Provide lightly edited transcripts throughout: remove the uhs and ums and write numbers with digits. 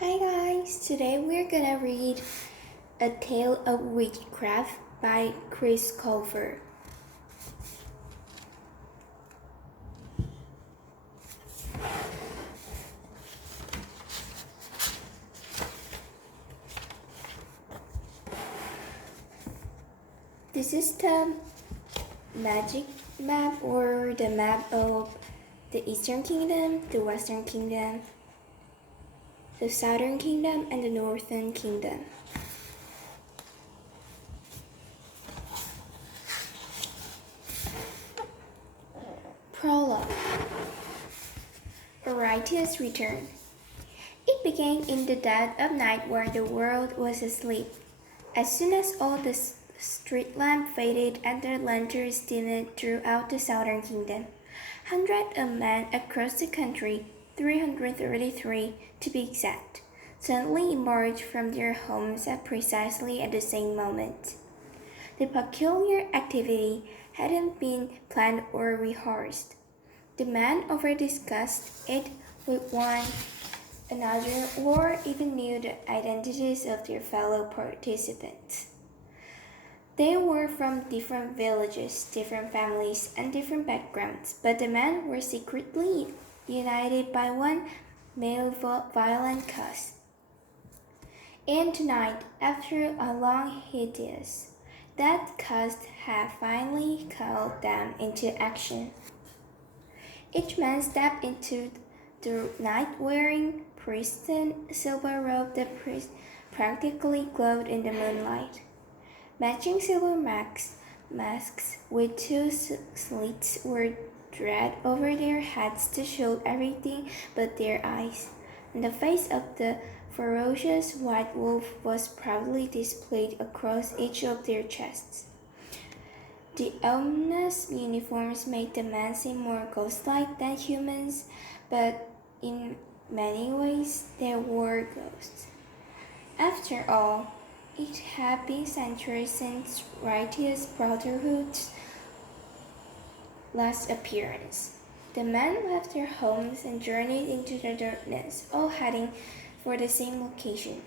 Hi guys, today we're gonna read A Tale of Witchcraft by Chris Colfer. This is the magic map or the map of the Eastern Kingdom, the Western Kingdom, the Southern Kingdom, and the Northern Kingdom. Prologue. Oratius returned. It began in the dead of night where the world was asleep. As soon as all the street lamps faded and the lanterns dimmed throughout the southern kingdom, hundreds of men across the country, 333 to be exact, suddenly emerged from their homes at precisely at the same moment. The peculiar activity hadn't been planned or rehearsed. The men over-discussed it with one another or even knew the identities of their fellow participants. They were from different villages, different families, and different backgrounds, but the men were secretly united by one violent cause. And tonight, after a long hiatus, that cause had finally called them into action. Each man stepped into the night wearing pristine silver robe that practically glowed in the moonlight. Matching silver masks with two slits were dragged over their heads to show everything but their eyes, and the face of the ferocious white wolf was proudly displayed across each of their chests. The ominous uniforms made the men seem more ghost-like than humans, but in many ways they were ghosts. After all, it had been centuries since Righteous Brotherhood's last appearance. The men left their homes and journeyed into the darkness, all heading for the same location.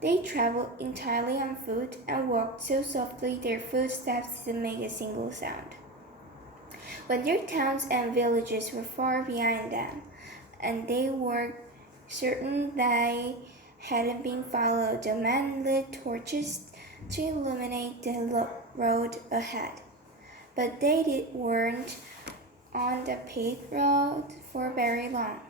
They traveled entirely on foot and walked so softly their footsteps didn't make a single sound. When their towns and villages were far behind them, and they were certain they hadn't been followed, the men lit torches to illuminate the road ahead. But they weren't on the paved road for very long.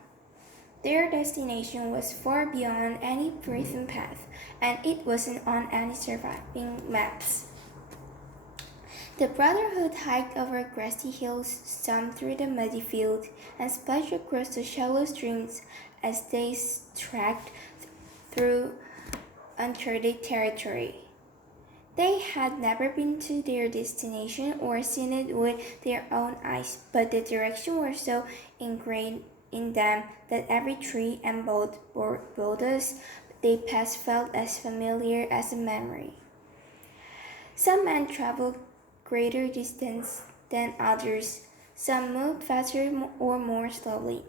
Their destination was far beyond any written path, and it wasn't on any surviving maps. The Brotherhood hiked over grassy hills, stomped through the muddy fields, and splashed across the shallow streams as they trekked through uncharted territory. They had never been to their destination or seen it with their own eyes, but the direction was so ingrained in them that every tree and buildings they passed felt as familiar as a memory. Some men traveled greater distance than others. Some moved faster or more slowly.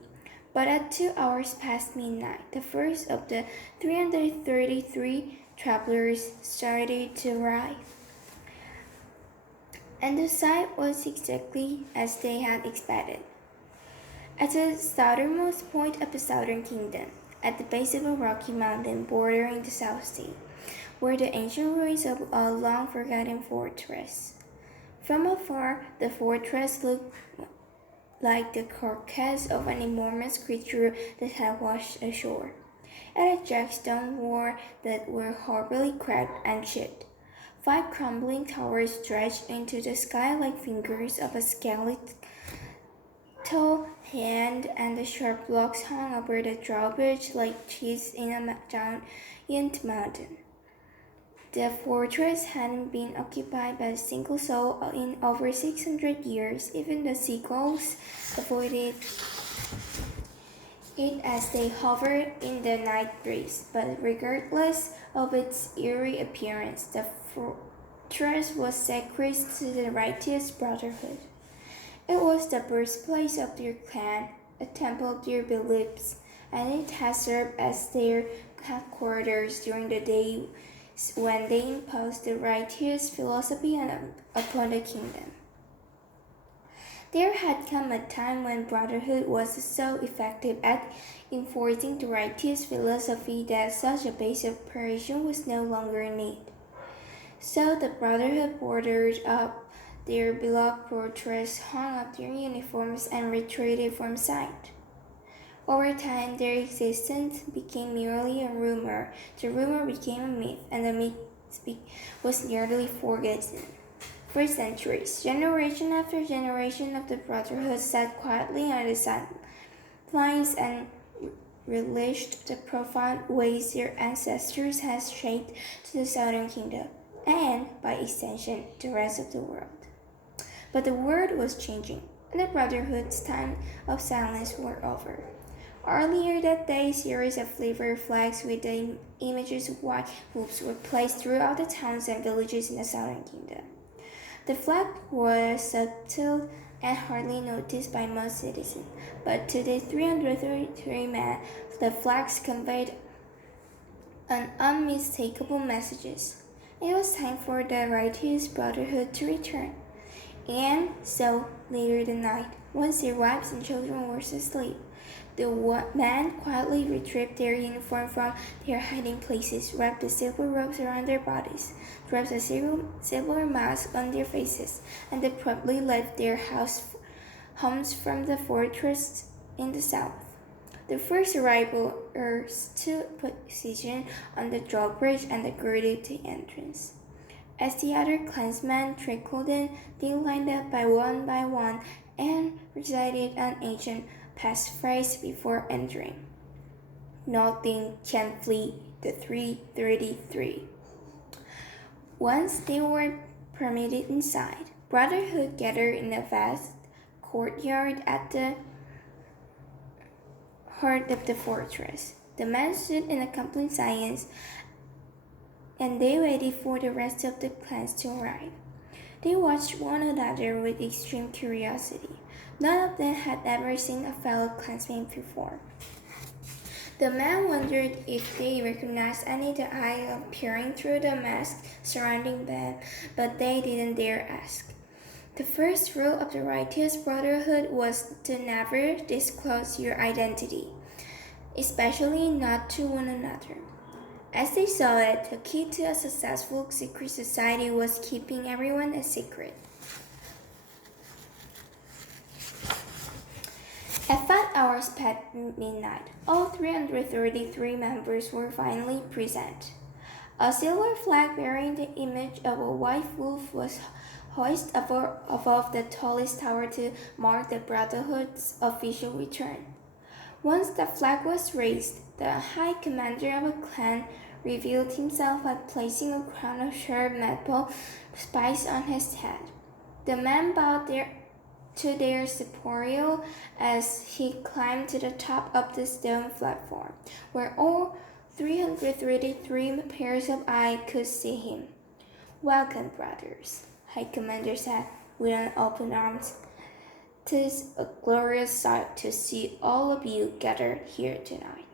But at 2 hours past midnight, the first of the 333 travelers started to arrive. And the sight was exactly as they had expected. At the southernmost point of the southern kingdom, at the base of a rocky mountain bordering the South Sea, were the ancient ruins of a long-forgotten fortress. From afar, the fortress looked like the carcass of an enormous creature that had washed ashore. It had jagged stone walls that were horribly cracked and chipped. 5 crumbling towers stretched into the sky like fingers of a skeletal hand, and the sharp blocks hung over the drawbridge like cheese in a giant mountain. The fortress hadn't been occupied by a single soul in over 600 years. Even the seagulls avoided it as they hovered in the night breeze. But regardless of its eerie appearance, the fortress was sacred to the Righteous Brotherhood. It was the birthplace of their clan, a temple of their beliefs, and it has served as their headquarters during the days when they imposed the righteous philosophy upon the kingdom. There had come a time when Brotherhood was so effective at enforcing the righteous philosophy that such a base of operation was no longer needed. So the Brotherhood ordered up their beloved fortress, hung up their uniforms, and retreated from sight. Over time, their existence became merely a rumor. The rumor became a myth, and the myth was nearly forgotten. For centuries, generation after generation of the Brotherhood sat quietly on the sidelines and relished the profound ways their ancestors had shaped to the Southern Kingdom, and, by extension, the rest of the world. But the world was changing, and the Brotherhood's time of silence were over. Earlier that day, a series of flavored flags with the images of white wolves were placed throughout the towns and villages in the Southern Kingdom. The flag was subtle and hardly noticed by most citizens, but to the 333 men, the flags conveyed an unmistakable message. It was time for the righteous Brotherhood to return. And so, later that night, once their wives and children were asleep, the men quietly retrieved their uniform from their hiding places, wrapped the silver robes around their bodies, draped a silver mask on their faces, and they promptly left their homes from the fortress in the south. The first arrivals took position on the drawbridge and guarded the entrance. As the other clansmen trickled in, they lined up by one and recited an ancient passphrase before entering. Nothing can flee the 333. Once they were permitted inside, Brotherhood gathered in a vast courtyard at the heart of the fortress. The men stood in a complete silence, and they waited for the rest of the clans to arrive. They watched one another with extreme curiosity. None of them had ever seen a fellow clansman before. The men wondered if they recognized any of the eye peering through the mask surrounding them, but they didn't dare ask. The first rule of the righteous Brotherhood was to never disclose your identity, especially not to one another. As they saw it, the key to a successful secret society was keeping everyone a secret. At 5 hours past midnight, all 333 members were finally present. A silver flag bearing the image of a white wolf was hoisted above the tallest tower to mark the Brotherhood's official return. Once the flag was raised, the high commander of a clan revealed himself by placing a crown of sharp maple spikes on his head. The men bowed to their superior as he climbed to the top of the stone platform, where all 333 pairs of eyes could see him. "Welcome, brothers," High Commander said with open arms. "'Tis a glorious sight to see all of you gathered here tonight.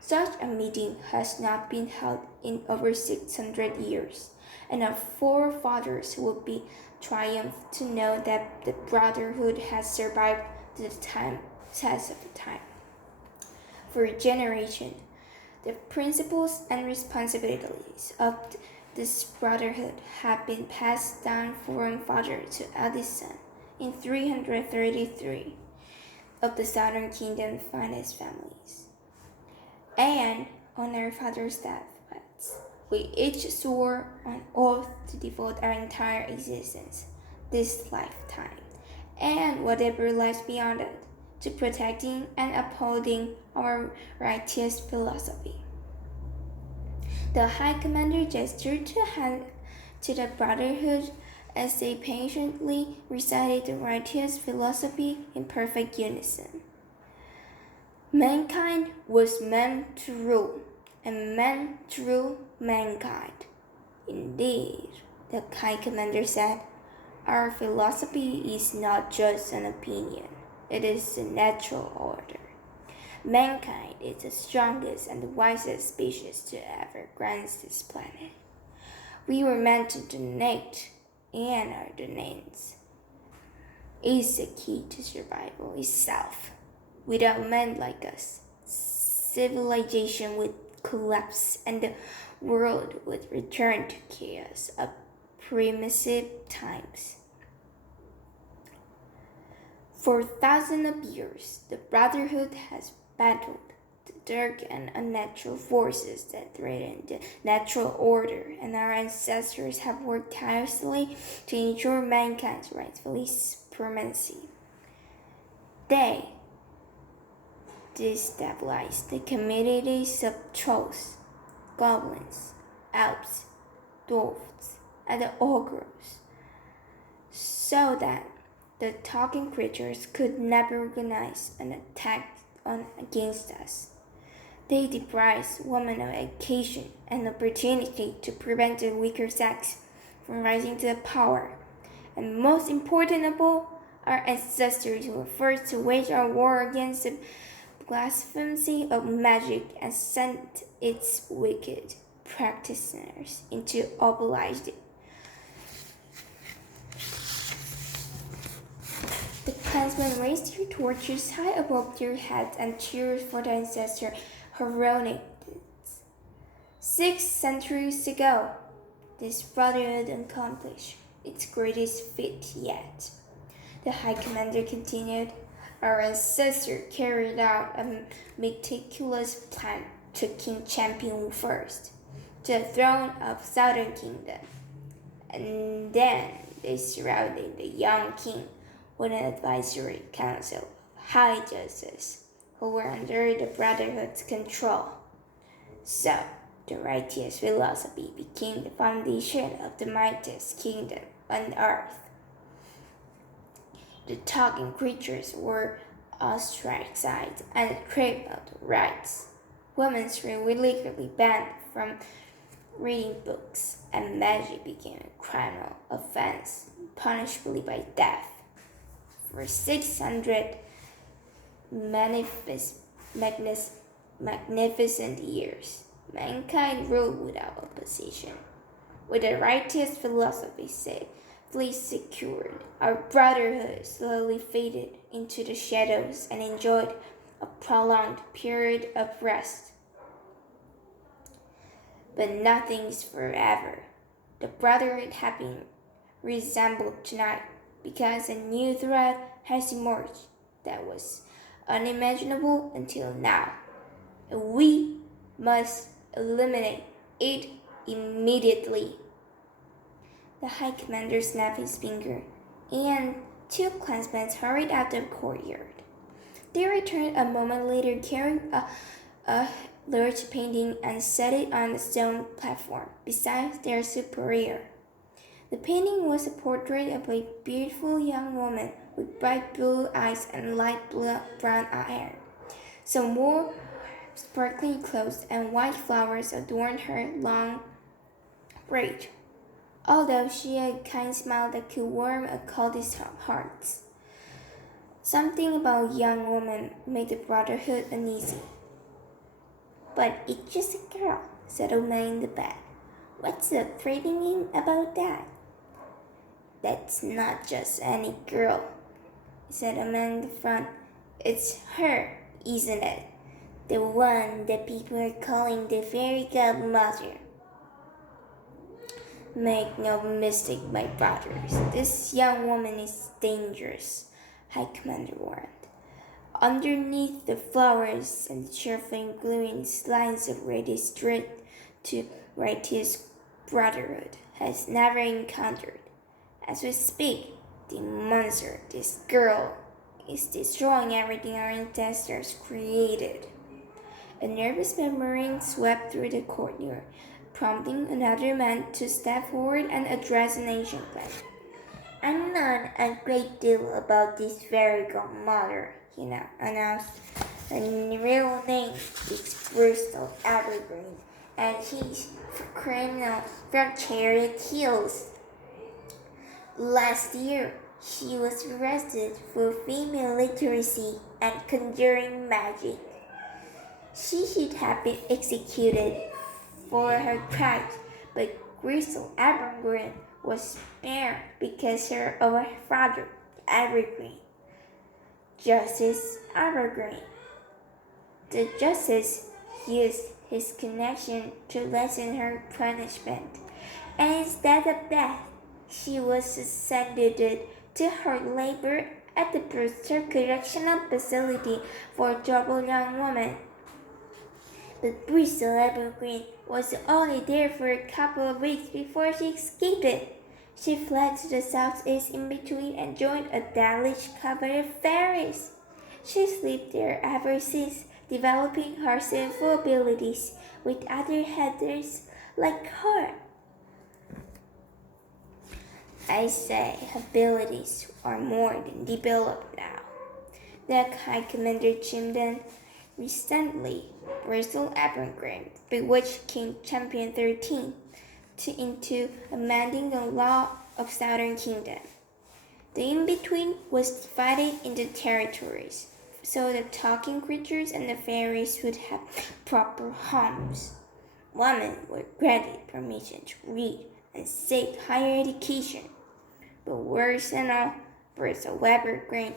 Such a meeting has not been held in over 600 years, and our forefathers would be triumphed to know that the Brotherhood has survived the test of time. For generations, the principles and responsibilities of this Brotherhood have been passed down from father to eldest son in 333 of the Southern Kingdom's finest families. And on our father's deathbeds, we each swore an oath to devote our entire existence, this lifetime, and whatever lies beyond it, to protecting and upholding our righteous philosophy." The High Commander gestured to the Brotherhood as they patiently recited the righteous philosophy in perfect unison. "Mankind was meant to rule, and man to rule mankind. Indeed," the High Commander said, "our philosophy is not just an opinion, it is a natural order. Mankind is the strongest and the wisest species to ever grace this planet. We were meant to donate, and our donations is the key to survival itself. Without men like us, civilization would collapse and the world would return to chaos of primitive times. For thousands of years, the Brotherhood has battled the dark and unnatural forces that threaten the natural order, and our ancestors have worked tirelessly to ensure mankind's rightful supremacy. They destabilized the communities of trolls, goblins, elves, dwarfs, and the ogres, so that the talking creatures could never organize an attack against us. They deprived women of education and opportunity to prevent the weaker sex from rising to power. And most important of all, our ancestors were first to wage our war against the blasphemy of magic and sent its wicked practitioners into obliged. The clansmen raised their torches high above their heads and cheered for the ancestor heroic deeds. 6 centuries ago, this brotherhood accomplished its greatest feat yet. The High Commander continued, our ancestor carried out a meticulous plan to King Champion first, to the throne of Southern Kingdom, and then they surrounded the young king with an advisory council of high justices who were under the Brotherhood's control. So, the righteous philosophy became the foundation of the mightiest kingdom on earth. The talking creatures were ostracized and stripped of their rights. Women were legally banned from reading books, and magic became a criminal offense, punishable by death. For 600 magnificent years, mankind ruled without opposition. With the righteous philosophy safely secured, our brotherhood slowly faded into the shadows and enjoyed a prolonged period of rest. But nothing is forever. The brotherhood has been reassembled tonight because a new threat has emerged that was unimaginable until now. And we must eliminate it immediately. The High Commander snapped his finger, and 2 clansmen hurried out of the courtyard. They returned a moment later carrying a large painting and set it on a stone platform beside their superior. The painting was a portrait of a beautiful young woman with bright blue eyes and light brown hair. Some more sparkling clothes and white flowers adorned her long braid, although she had a kind smile that could warm a coldest hearts. Something about a young woman made the Brotherhood uneasy. But it's just a girl, said a man in the back. What's so threatening about that? That's not just any girl, said a man in the front. It's her, isn't it? The one that people are calling the fairy godmother. Make no mistake, my brothers. This young woman is dangerous, High Commander warned. Underneath the flowers and the cheerful glowing lines of radiant street to righteous brotherhood has never encountered. As we speak, the monster, this girl, is destroying everything our ancestors created. A nervous murmuring swept through the courtyard, prompting another man to step forward and address an ancient plan. I know a great deal about this fairy godmother, he announced. Her real name is Bristol Evergreen, and she's a criminal from Chariot Hills. Last year, she was arrested for female literacy and conjuring magic. She should have been executed for her crimes, but Grisel Evergreen was spared because of her father, Evergreen, Justice Evergreen. The justice used his connection to lessen her punishment, and instead of death, she was suspended to her labor at the Brewster Correctional Facility for troubled young women. But Bristol Evergreen was only there for a couple of weeks before she escaped. She fled to the southeast in between and joined a deluge cover of fairies. She's lived there ever since, developing her sinful abilities with other headers like her. I say abilities are more than developed now. The High Commander chimed in. Recently, Bristol Evergreen bewitched King Champion 13 into amending the law of Southern Kingdom. The in-between was divided into territories, so the talking creatures and the fairies would have proper homes. Women were granted permission to read and seek higher education. But worse than all, Bristol Evergreen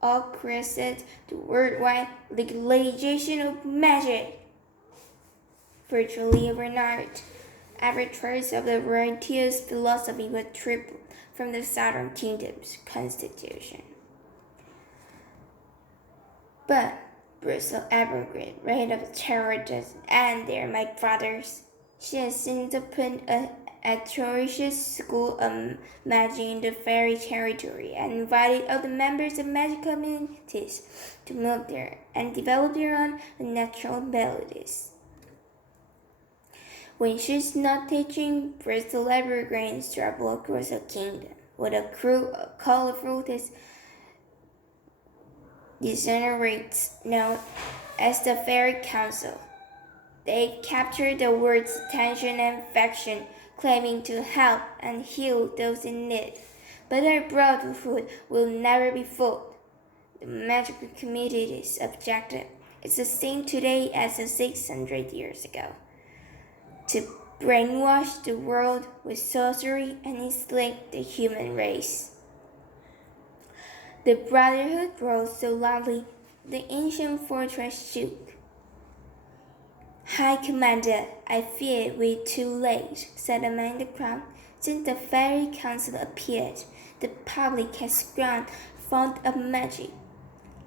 orchestrated the worldwide legalization of magic. Virtually overnight, every trace of the righteous philosophy was stripped from the Southern Kingdom's constitution. But Bristol Evergreen, reign of terrorists and their my brothers, she has since opened an atrocious school of magic in the fairy territory and invited all the members of magic communities to move there and develop their own natural abilities. When she's not teaching, Bristol Evergreens travel across the kingdom with a crew of colorful degenerates known as the Fairy Council. They capture the world's attention and affection, claiming to help and heal those in need. But their brotherhood will never be fooled. The magical community's objective is the same today as 600 years ago: to brainwash the world with sorcery and enslave the human race. The Brotherhood roared so loudly the ancient fortress shook. "High Commander, I fear we're too late," said a man in the crowd. "Since the Fairy Council appeared, the public has grown fond of magic.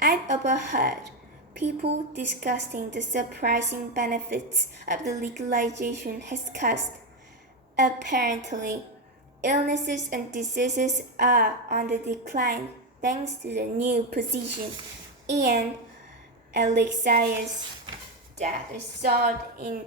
I've overheard people discussing the surprising benefits of the legalization has caused. Apparently, illnesses and diseases are on the decline thanks to the new position and elixirs that result in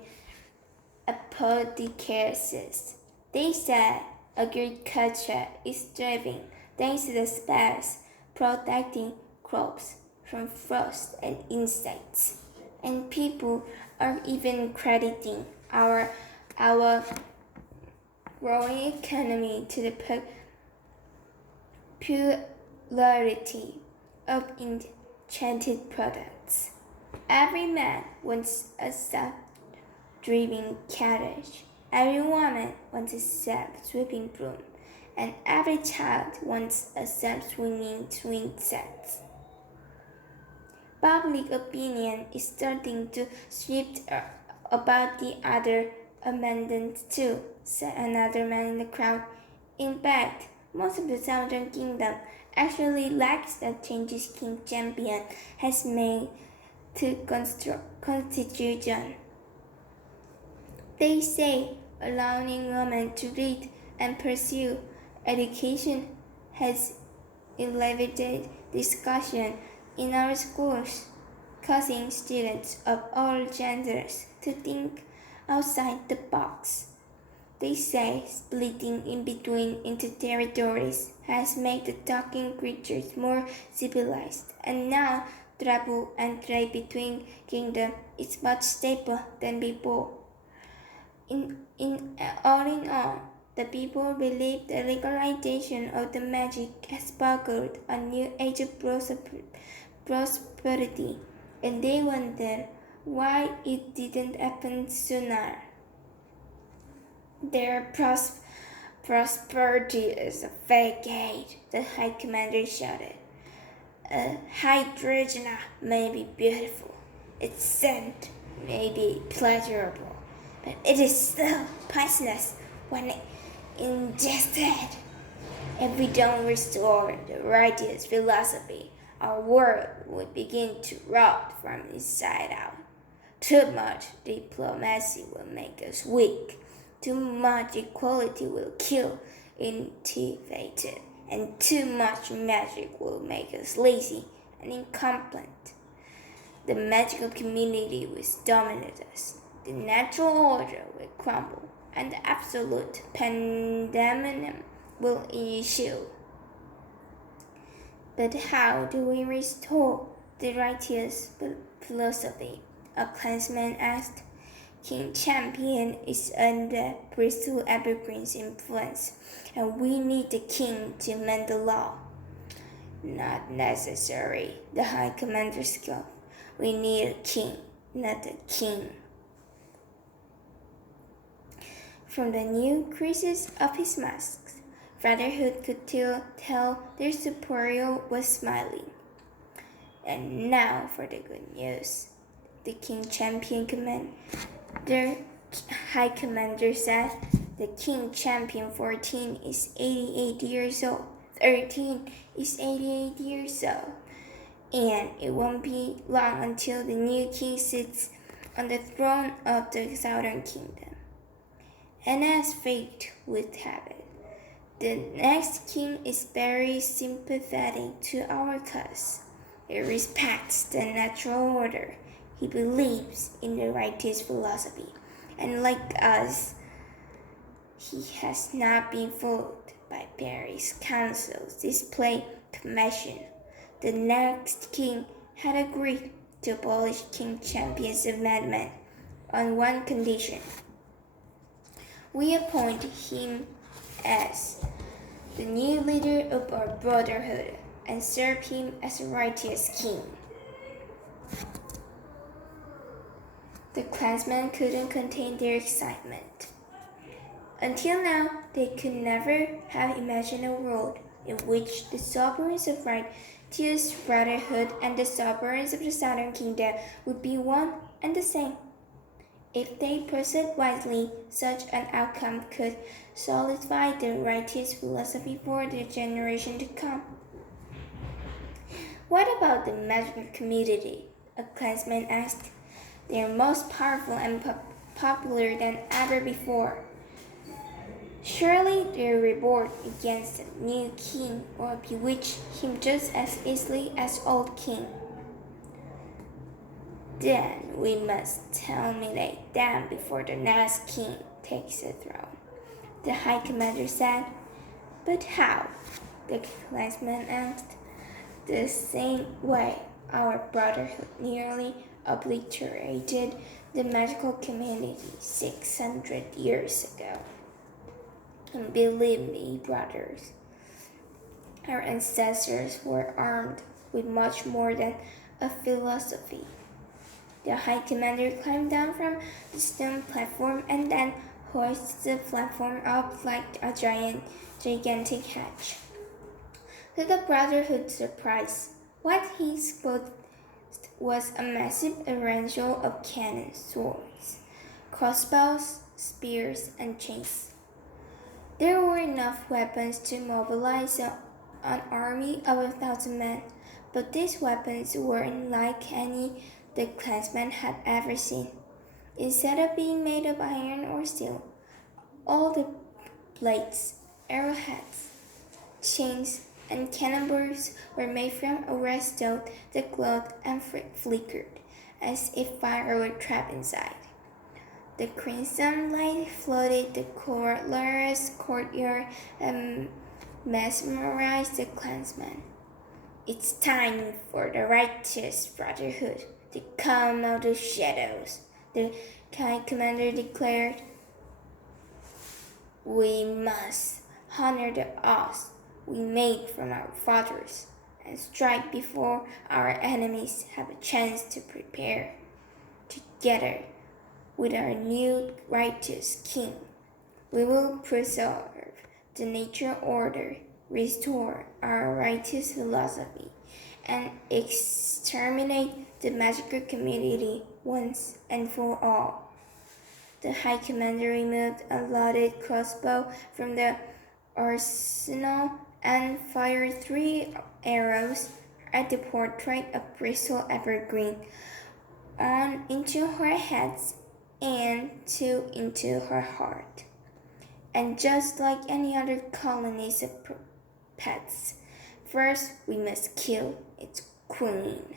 apothecaries. They say agriculture is thriving thanks to the spells protecting crops from frost and insects. And people are even crediting our growing economy to the popularity of enchanted products. Every man wants a self-driving carriage. Every woman wants a self-sweeping broom. And every child wants a self-swinging swing set. Public opinion is starting to shift about the other amendments too, said another man in the crowd. In fact, most of the Southern Kingdom actually likes the changes King Champion has made to Constitution. They say allowing women to read and pursue education has elevated discussion in our schools, causing students of all genders to think outside the box. They say splitting in between into territories has made the talking creatures more civilized, and now travel and trade between kingdoms is much stable than before. In all, the people believe the legalization of the magic has sparkled a new age of prosperity, and they wonder why it didn't happen sooner. Their prosperity is a facade, the High Commander shouted. Hydrogena may be beautiful, its scent may be pleasurable, but it is still poisonous when ingested. If we don't restore the righteous philosophy, our world will begin to rot from inside out. Too much diplomacy will make us weak. Too much equality will kill initiative, and too much magic will make us lazy and incompetent. The magical community will dominate us. The natural order will crumble, and the absolute pandemonium will ensue. But how do we restore the righteous philosophy? A clansman asked. King Champion is under priesthood evergreen's influence, and we need the king to mend the law. Not necessary, the High Commander scoffed. We need a king, not a king. From the new creases of his masks, Brotherhood could tell their superior was smiling. And now for the good news. The King Champion Commander High Commander said the King Champion 14 is 88 years old, 13 is 88 years old, and it won't be long until the new king sits on the throne of the Southern Kingdom. And as fate would have it, the next king is very sympathetic to our cause. He respects the natural order. He believes in the righteous philosophy, and like us, he has not been fooled by Paris Council's display commission. The next king had agreed to abolish King Champion's amendment on one condition. We appoint him as the new leader of our brotherhood and serve him as a righteous king. The clansmen couldn't contain their excitement. Until now, they could never have imagined a world in which the sovereigns of righteous brotherhood and the sovereigns of the Southern Kingdom would be one and the same. If they proceed wisely, such an outcome could solidify the righteous philosophy for the generation to come. What about the magical community? A clansman asked. They are most powerful and popular than ever before. Surely their revolt against the new king will bewitch him just as easily as old king. Then we must terminate them before the next king takes the throne, the High Commander said. But how? The clansman asked. The same way our brotherhood nearly obliterated the magical community 600 years ago. And believe me, brothers, our ancestors were armed with much more than a philosophy. The High Commander climbed down from the stone platform and then hoisted the platform up like a gigantic hatch. To the Brotherhood's surprise, what he spotted was a massive arrangement of cannons, swords, crossbows, spears, and chains. There were enough weapons to mobilize an army of 1,000 men, but these weapons weren't like any the clansmen had ever seen. Instead of being made of iron or steel, all the blades, arrowheads, chains, and cannonballs were made from a redstone that glowed and flickered, as if fire were trapped inside. The crimson light flooded the glorious courtyard and mesmerized the clansmen. It's time for the righteous brotherhood to come out of the shadows, the High Commander declared. We must honor the oath we made from our fathers and strike before our enemies have a chance to prepare to together with our new righteous king. We will preserve the nature order, restore our righteous philosophy, and exterminate the magical community once and for all. The High Commander removed a loaded crossbow from the arsenal and fired 3 arrows at the portrait of Bristol Evergreen, one into her head and 2 into her heart. And just like any other colonies of pets, first we must kill its queen.